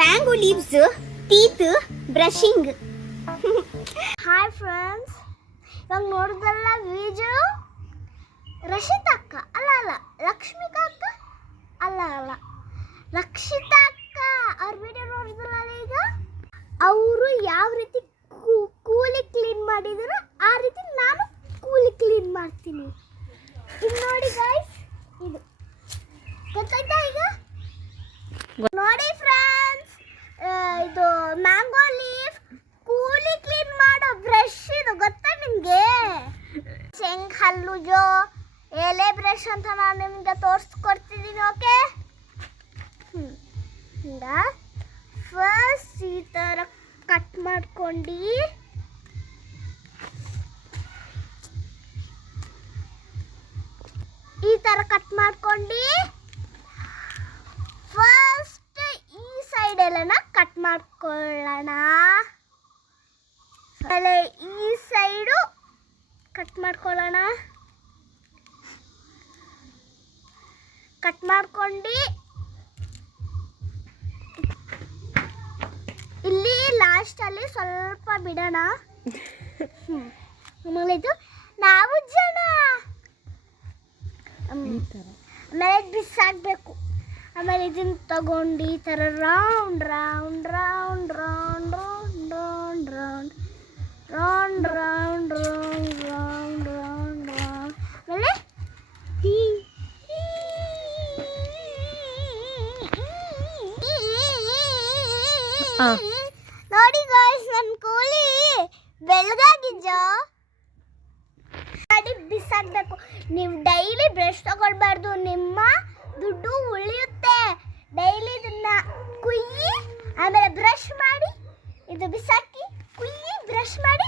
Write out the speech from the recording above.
Mango leaves, teeth, brushing. Hi friends, ಇವಾಗ ನೋಡಿದ್ರಲ್ಲ video Rakshita ಅಕ್ಕ ಅಲ್ಲ ಲಕ್ಷ್ಮಿಕಾ ಅಕ್ಕ ಅಲ್ಲ ರಕ್ಷಿತಾ ಅಕ್ಕ ಅವ್ರ ವಿಡಿಯೋ ನೋಡಿದ್ರಲ್ಲ ಈಗ. ಅವರು ಯಾವ ರೀತಿ ಕೂಲಿ ಕ್ಲೀನ್ ಮಾಡಿದ್ರು ಆ ರೀತಿ ನಾನು ಕೂಲಿ ಕ್ಲೀನ್ ಮಾಡ್ತೀನಿ. ಇದು ನೋಡಿ ಗಾಯ್ಸ್, ಇದು ಗೊತ್ತಾಯ್ತಾ ಈಗ? ನೋಡಿ ಫ್ರೆಂಡ್ಸ್, ಇದು ಮ್ಯಾಂಗೋ ಲೀಫ್ ಕೂಲಿ ಕ್ಲೀನ್ ಮಾಡೋ ಬ್ರಷ್. ಇದು ಗೊತ್ತಾ ನಿಮಗೆ? ಶೇಂಗ್ ಹಲ್ಲು ಜೋ ಎಲೆ ಬ್ರಷ್ ಅಂತ ನಾನು ನಿಮಗೆ ತೋರಿಸ್ಕೊಡ್ತಿದ್ದೀನಿ. ಓಕೆ, ಫಸ್ಟ್ ಈ ಥರ ಕಟ್ ಮಾಡ್ಕೊಂಡು ಫಸ್ಟ್ ಈ ಸೈಡ್ ಎಲ್ಲನ ಕಟ್ ಮಾಡ್ಕೊಳ್ಳೋಣ. ಆಮೇಲೆ ಈ ಸೈಡು ಕಟ್ ಮಾಡ್ಕೊಳ್ಳೋಣ. ಕಟ್ ಮಾಡ್ಕೊಂಡು ಇಲ್ಲಿ ಲಾಸ್ಟಲ್ಲಿ ಸ್ವಲ್ಪ ಬಿಡೋಣ. ಆಮೇಲೆ ಇದು ನಾವು ಜನ ಆಮೇಲೆ ಬಿಸಾಕಬೇಕು. ಆಮೇಲೆ ಇದನ್ನ ತಗೊಂಡು ಈ ಥರ round round round round round round round round round round round round ಆಮೇಲೆ ನೋಡಿ ಗಾಯ್ಸ್, ನನ್ನ ಕೂಲಿ ಬೆಳಗಾಗಿದ್ದೋ ಮಾಡಿ ಬಿಸಾಕಬೇಕು. ನೀವು ಡೈಲಿ ಬ್ರಷ್ ತಗೊಳ್ಬಾರ್ದು, ನಿಮ್ಮ ದುಡ್ಡು ಉಳಿಯುತ್ತೆ. ಡೈಲಿ ಇದನ್ನ ಕುಯ್ಯಿ, ಆಮೇಲೆ ಬ್ರಷ್ ಮಾಡಿ, ಇದು ಬಿಸಾಕಿ, ಕುಯ್ಯಿ, ಬ್ರಷ್ ಮಾಡಿ